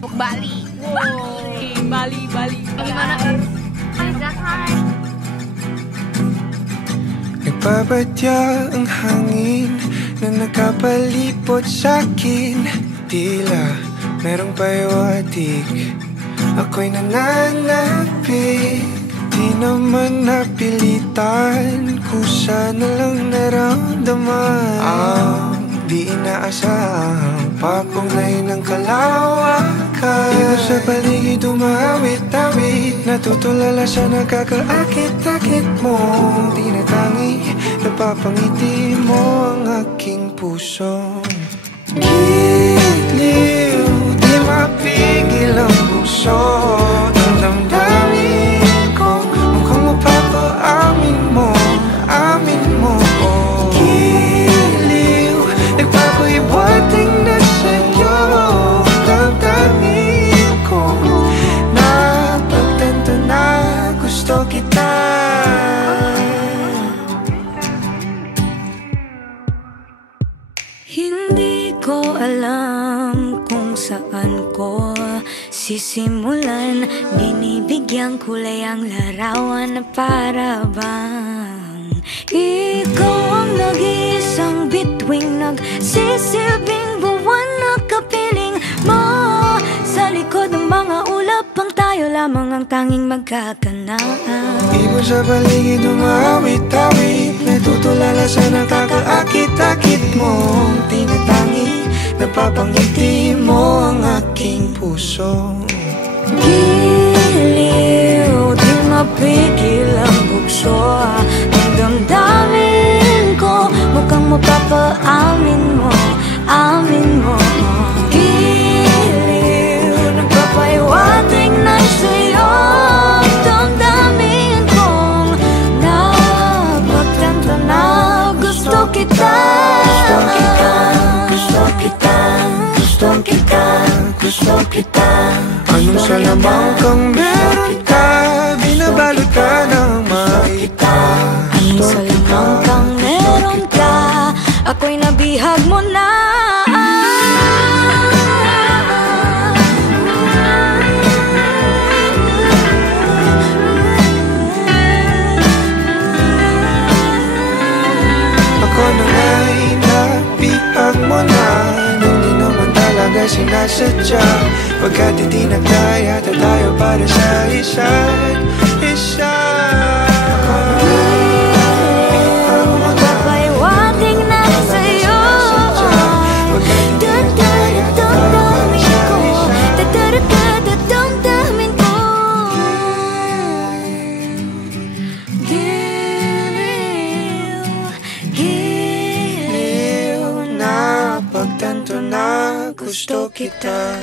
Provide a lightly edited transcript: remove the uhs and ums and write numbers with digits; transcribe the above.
Bali. Wow. Bali, Bali. Gimana? Nagbabadya ang hangin na nakapalipot sa'kin. Tila merong pahiwatig, ako'y nananapig. Di naman napilitan, kusa na lang naramdaman ang di inaasahang papunay ng kalawakan. Iba sa paligid umawit-awit, natutulala sa nakakaakit-akit mo. Tinatangi, napapangiti mo ang aking puso. Giliw, di mapigil ang puso. Damdamin ko, mukhang mapapaamin mo, amin mo. Giliw, nagpapahiwating na sa'yo. Damdamin ko, napagtanto na gusto kita. Hindi ko alam kung saan ko sisimulan. Binibigyan kulay ang larawan na para bang ikaw ang nag-iisang bituing, nagsisilbing buwan na kapiling mo. Sa likod ng mga ulap ang tayo lamang ang tanging magkakanaan. Ibon sa paligid umawit-awit, natutulala sa nakakaakit-akit mo. Tinatangi, napapangiti mo ang aking puso. Giliw, di mapigil ang bukso. Ang damdamin ko, mukhang mapapaamin mo, amin mo. Giliw, nagpapahiwatig na sa'yo. Ang damdamin kong napagtanto na gusto kita. Gusto kita, gusto kita, gusto kita, gusto kita. Anong salamang kang meron ka, binabalot ka ng makita. Anong salamang kang meron ka, ako'y nabihag mo na. Ako na nga'y nabihag mo na, nang di naman talaga sinasadya. Pagkat hindi nagdaya tayo para sa isa't isa. Magpapahiwatig na sa'yo. Damdamin ko, Giliw, giliw, Napagtanto na gusto kita.